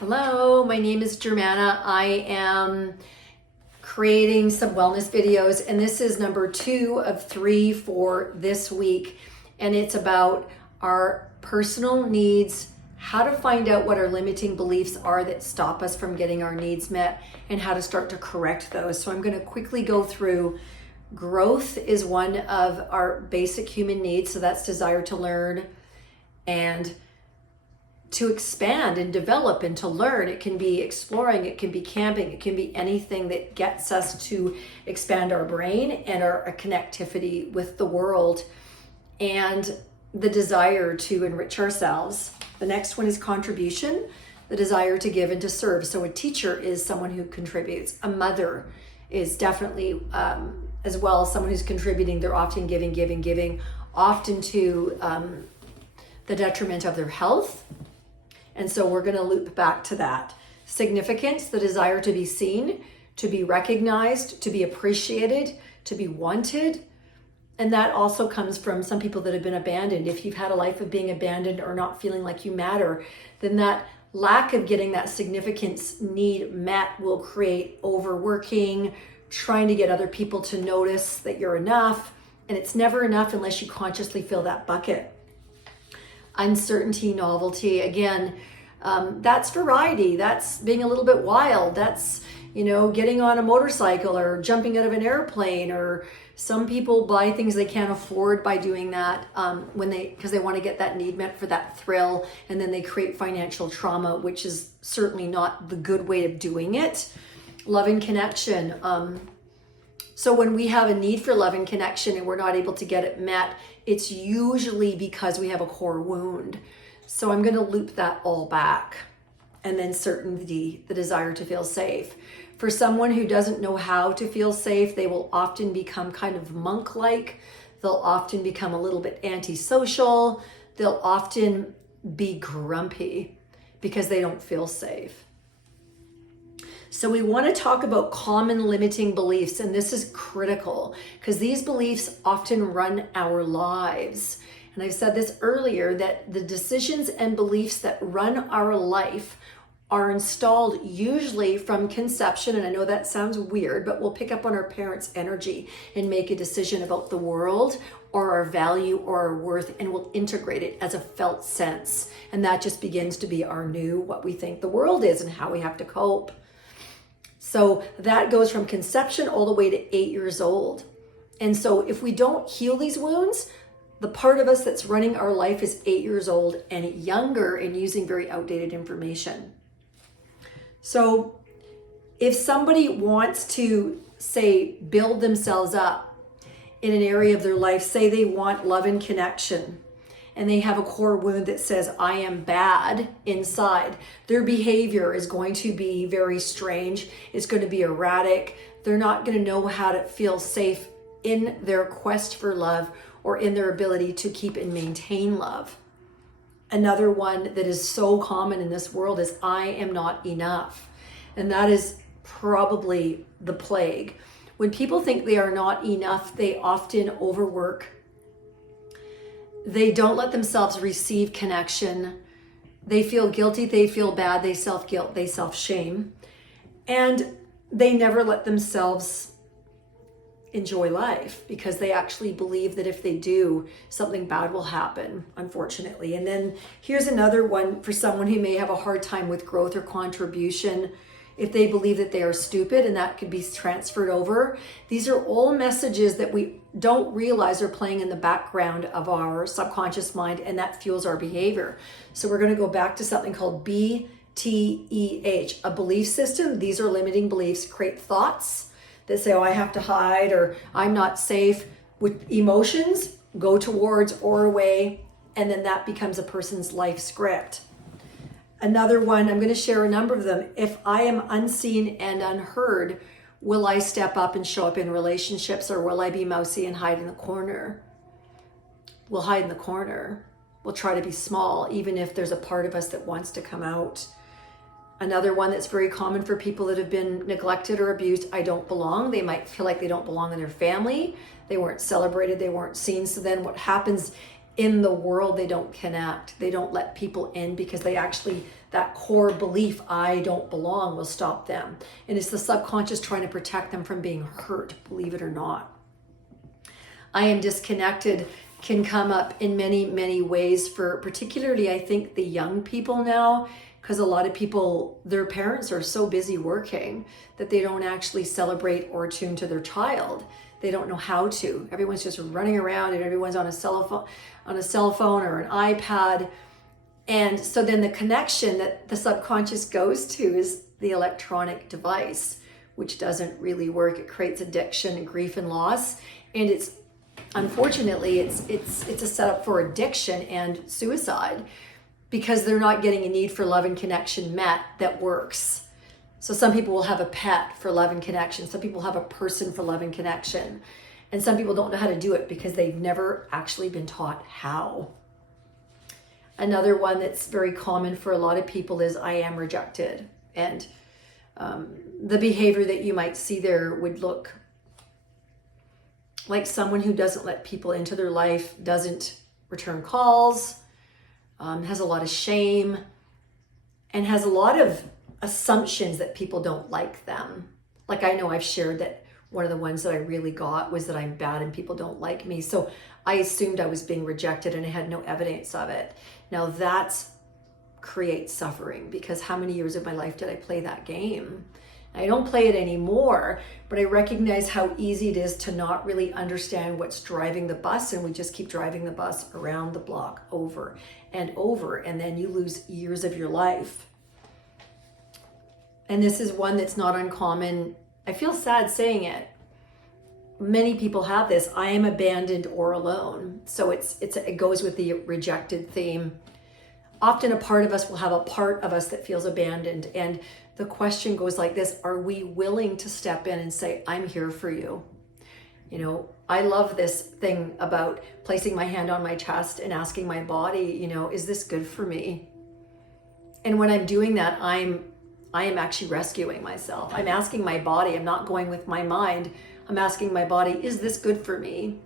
Hello, my name is Germana. I am creating some wellness videos, and this is number 2 of 3 for this week. And it's about our personal needs, how to find out what our limiting beliefs are that stop us from getting our needs met, and how to start to correct those. So I'm going to quickly go through. Growth is one of our basic human needs. So that's desire to learn and to expand and develop and to learn. It can be exploring, it can be camping, it can be anything that gets us to expand our brain and our connectivity with the world, and the desire to enrich ourselves. The next one is contribution, the desire to give and to serve. So a teacher is someone who contributes. A mother is definitely as well someone who's contributing. They're often giving, often to the detriment of their health. And so we're going to loop back to that. Significance, the desire to be seen, to be recognized, to be appreciated, to be wanted. And that also comes from some people that have been abandoned. If you've had a life of being abandoned or not feeling like you matter, then that lack of getting that significance need met will create overworking, trying to get other people to notice that you're enough. And it's never enough unless you consciously fill that bucket. Uncertainty, novelty, again, that's variety. That's being a little bit wild. That's, getting on a motorcycle or jumping out of an airplane, or some people buy things they can't afford by doing that because they want to get that need met for that thrill, and then they create financial trauma, which is certainly not the good way of doing it. Love and connection. So when we have a need for love and connection and we're not able to get it met, it's usually because we have a core wound. So I'm going to loop that all back. And then certainty, the desire to feel safe. For someone who doesn't know how to feel safe, they will often become kind of monk-like. They'll often become a little bit antisocial. They'll often be grumpy because they don't feel safe. So we want to talk about common limiting beliefs, and this is critical because these beliefs often run our lives. And I've said this earlier, that the decisions and beliefs that run our life are installed usually from conception. And I know that sounds weird, but we'll pick up on our parents' energy and make a decision about the world or our value or our worth, and we'll integrate it as a felt sense. And that just begins to be our new, what we think the world is and how we have to cope. So that goes from conception all the way to 8 years old. And so if we don't heal these wounds, the part of us that's running our life is 8 years old and younger and using very outdated information. So if somebody wants to, say, build themselves up in an area of their life, say they want love and connection, and they have a core wound that says, I am bad inside, their behavior is going to be very strange. It's going to be erratic. They're not going to know how to feel safe in their quest for love or in their ability to keep and maintain love. Another one that is so common in this world is, I am not enough. And that is probably the plague. When people think they are not enough, they often overwork. They don't let themselves receive connection. They feel guilty, they feel bad, they self-guilt, they self-shame. And they never let themselves enjoy life because they actually believe that if they do, something bad will happen, unfortunately. And then here's another one for someone who may have a hard time with growth or contribution. If they believe that they are stupid, and that could be transferred over. These are all messages that we don't realize are playing in the background of our subconscious mind, and that fuels our behavior. So we're going to go back to something called BTEH, a belief system. These are limiting beliefs, create thoughts that say, oh, I have to hide, or I'm not safe. With emotions, go towards or away, and then that becomes a person's life script. Another one, I'm going to share a number of them. If I am unseen and unheard, will I step up and show up in relationships, or will I be mousy and hide in the corner? We'll hide in the corner. We'll try to be small, even if there's a part of us that wants to come out. Another one that's very common for people that have been neglected or abused, I don't belong. They might feel like they don't belong in their family. They weren't celebrated, they weren't seen. So then what happens in the world, they don't connect. They don't let people in because they actually, that core belief, I don't belong, will stop them. And it's the subconscious trying to protect them from being hurt, believe it or not. I am disconnected can come up in many, many ways for particularly, I think, the young people now, because a lot of people, their parents are so busy working that they don't actually celebrate or tune to their child. They don't know how to. Everyone's just running around and everyone's on a cell phone or an iPad. And so then the connection that the subconscious goes to is the electronic device, which doesn't really work. It creates addiction and grief and loss. And it's, unfortunately, it's a setup for addiction and suicide because they're not getting a need for love and connection met that works. So some people will have a pet for love and connection. Some people have a person for love and connection. And some people don't know how to do it because they've never actually been taught how. Another one that's very common for a lot of people is I am rejected. And the behavior that you might see there would look like someone who doesn't let people into their life, doesn't return calls, has a lot of shame, and has a lot of assumptions that people don't like them. Like I know I've shared that one of the ones that I really got was that I'm bad and people don't like me. So I assumed I was being rejected and I had no evidence of it. Now that creates suffering because how many years of my life did I play that game? I don't play it anymore, but I recognize how easy it is to not really understand what's driving the bus, and we just keep driving the bus around the block over and over, and then you lose years of your life. And this is one that's not uncommon. I feel sad saying it. Many people have this, I am abandoned or alone. So it goes with the rejected theme. Often a part of us will have a part of us that feels abandoned. And the question goes like this, are we willing to step in and say, I'm here for you? You know, I love this thing about placing my hand on my chest and asking my body, you know, is this good for me? And when I'm doing that, I am actually rescuing myself. I'm asking my body, I'm not going with my mind. I'm asking my body, is this good for me?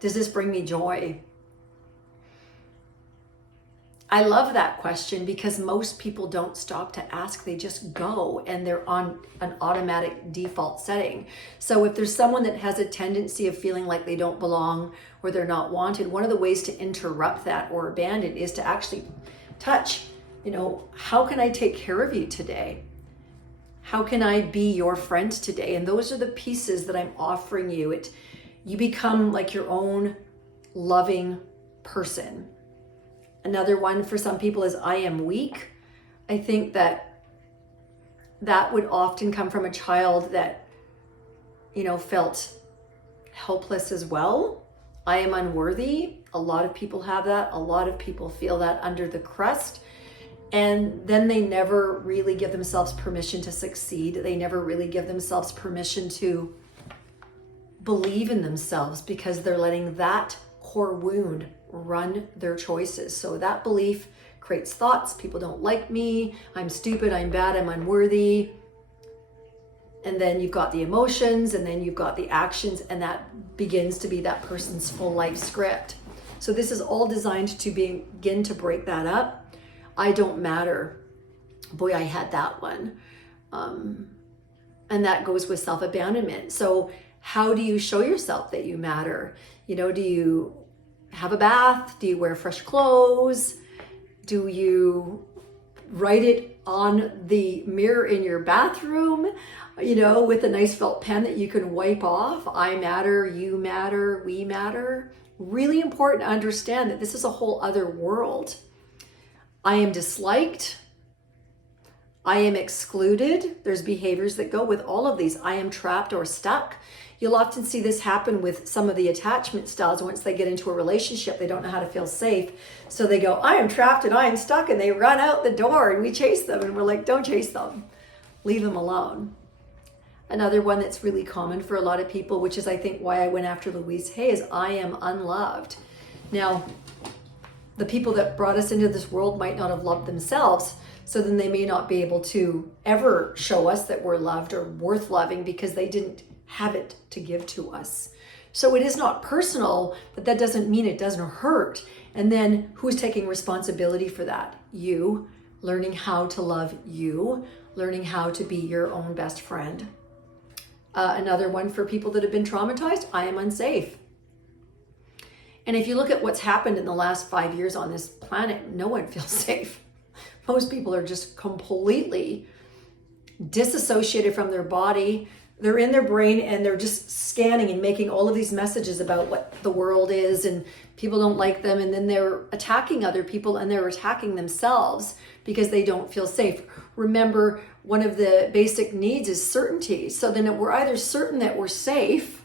Does this bring me joy? I love that question because most people don't stop to ask. They just go and they're on an automatic default setting. So if there's someone that has a tendency of feeling like they don't belong or they're not wanted, one of the ways to interrupt that or abandon is to actually touch, you know, how can I take care of you today? How can I be your friend today? And those are the pieces that I'm offering you. You become like your own loving person. Another one for some people is I am weak. I think that would often come from a child that, you know, felt helpless as well. I am unworthy. A lot of people have that. A lot of people feel that under the crust. And then they never really give themselves permission to succeed. They never really give themselves permission to believe in themselves because they're letting that core wound run their choices. So that belief creates thoughts. People don't like me. I'm stupid. I'm bad. I'm unworthy. And then you've got the emotions and then you've got the actions, and that begins to be that person's full life script. So this is all designed to begin to break that up. I don't matter. Boy, I had that one. And that goes with self-abandonment. So how do you show yourself that you matter? You know, do you have a bath? Do you wear fresh clothes? Do you write it on the mirror in your bathroom, you know, with a nice felt pen that you can wipe off? I matter, you matter, we matter. Really important to understand that this is a whole other world. I am disliked. I am excluded. There's behaviors that go with all of these. I am trapped or stuck. You'll often see this happen with some of the attachment styles. Once they get into a relationship, they don't know how to feel safe. So they go, I am trapped and I am stuck, and they run out the door and we chase them and we're like, don't chase them. Leave them alone. Another one that's really common for a lot of people, which is I think why I went after Louise Hay, is I am unloved. Now, the people that brought us into this world might not have loved themselves, so then they may not be able to ever show us that we're loved or worth loving because they didn't have it to give to us. So it is not personal, but that doesn't mean it doesn't hurt. And then who's taking responsibility for that? You. Learning how to love you, learning how to be your own best friend. Another one for people that have been traumatized, I am unsafe. And if you look at what's happened in the last 5 years on this planet, no one feels safe. Most people are just completely disassociated from their body. They're in their brain and they're just scanning and making all of these messages about what the world is and people don't like them. And then they're attacking other people and they're attacking themselves because they don't feel safe. Remember, one of the basic needs is certainty. So then we're either certain that we're safe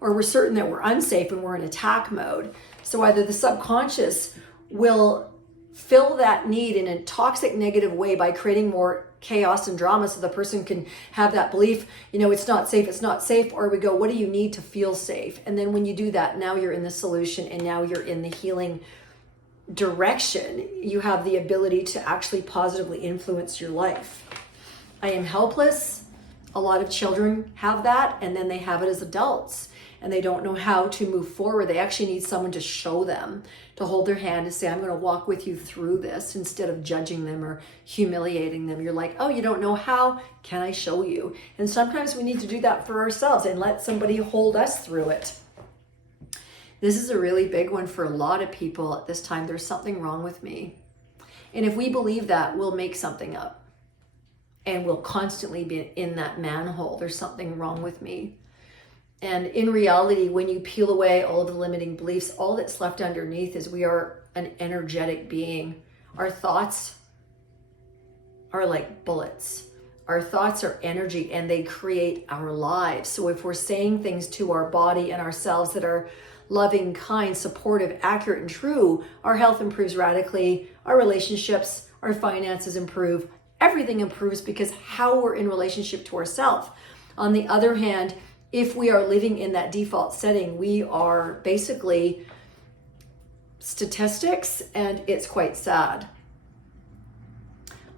or we're certain that we're unsafe and we're in attack mode. So either the subconscious will fill that need in a toxic, negative way by creating more chaos and drama so the person can have that belief, it's not safe, or we go, what do you need to feel safe? And then when you do that, now you're in the solution and now you're in the healing direction. You have the ability to actually positively influence your life. I am helpless. A lot of children have that, and then they have it as adults and they don't know how to move forward. They actually need someone to show them, to hold their hand and say, I'm going to walk with you through this, instead of judging them or humiliating them. You're like, oh, you don't know how? Can I show you? And sometimes we need to do that for ourselves and let somebody hold us through it. This is a really big one for a lot of people at this time. There's something wrong with me. And if we believe that, we'll make something up. And we'll constantly be in that manhole. There's something wrong with me. And in reality, when you peel away all of the limiting beliefs, all that's left underneath is we are an energetic being. Our thoughts are like bullets. Our thoughts are energy and they create our lives. So if we're saying things to our body and ourselves that are loving, kind, supportive, accurate, and true, our health improves radically, our relationships, our finances improve, everything improves because how we're in relationship to ourselves. On the other hand, if we are living in that default setting, we are basically statistics, and it's quite sad.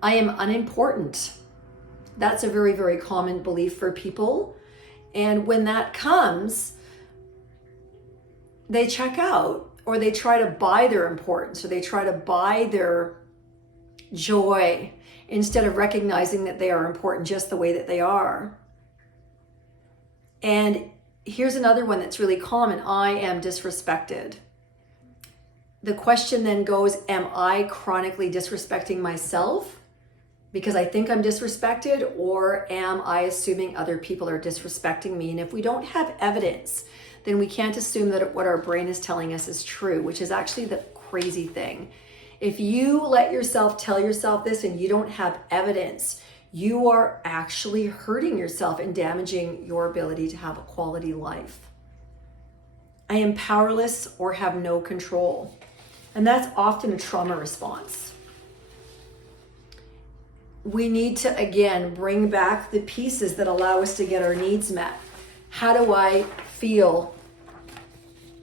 I am unimportant. That's a very, very common belief for people. And when that comes, they check out, or they try to buy their importance, or they try to buy their joy instead of recognizing that they are important just the way that they are. And here's another one that's really common. I am disrespected. The question then goes, am I chronically disrespecting myself because I think I'm disrespected, or am I assuming other people are disrespecting me? And if we don't have evidence, then we can't assume that what our brain is telling us is true, which is actually the crazy thing. If you let yourself tell yourself this and you don't have evidence, you are actually hurting yourself and damaging your ability to have a quality life. I am powerless or have no control. And that's often a trauma response. We need to, again, bring back the pieces that allow us to get our needs met. How do I feel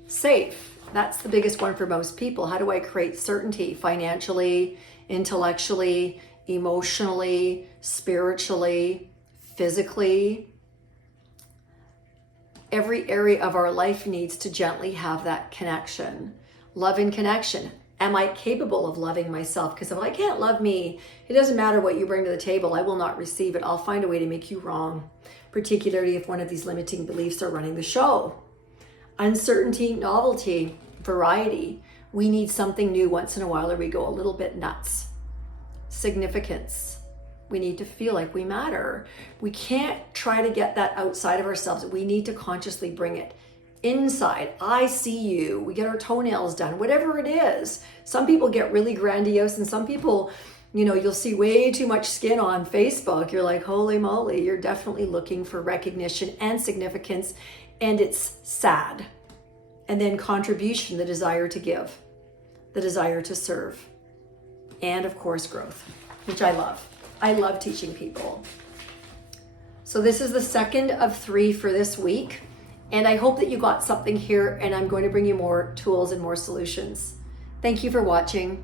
safe? That's the biggest one for most people. How do I create certainty financially, intellectually, emotionally, spiritually, physically? Every area of our life needs to gently have that connection. Love and connection. Am I capable of loving myself? Because if I can't love me, it doesn't matter what you bring to the table. I will not receive it. I'll find a way to make you wrong, particularly if one of these limiting beliefs are running the show. Uncertainty, novelty, variety. We need something new once in a while, or we go a little bit nuts. Significance. We need to feel like we matter. We can't try to get that outside of ourselves. We need to consciously bring it inside. I see you. We get our toenails done, whatever it is. Some people get really grandiose, and some people, you'll see way too much skin on Facebook. You're like, holy moly, you're definitely looking for recognition and significance, and it's sad. And then contribution, the desire to give, the desire to serve, and of course growth, which I love. I love teaching people. So this is the second of 3 for this week. And I hope that you got something here, and I'm going to bring you more tools and more solutions. Thank you for watching.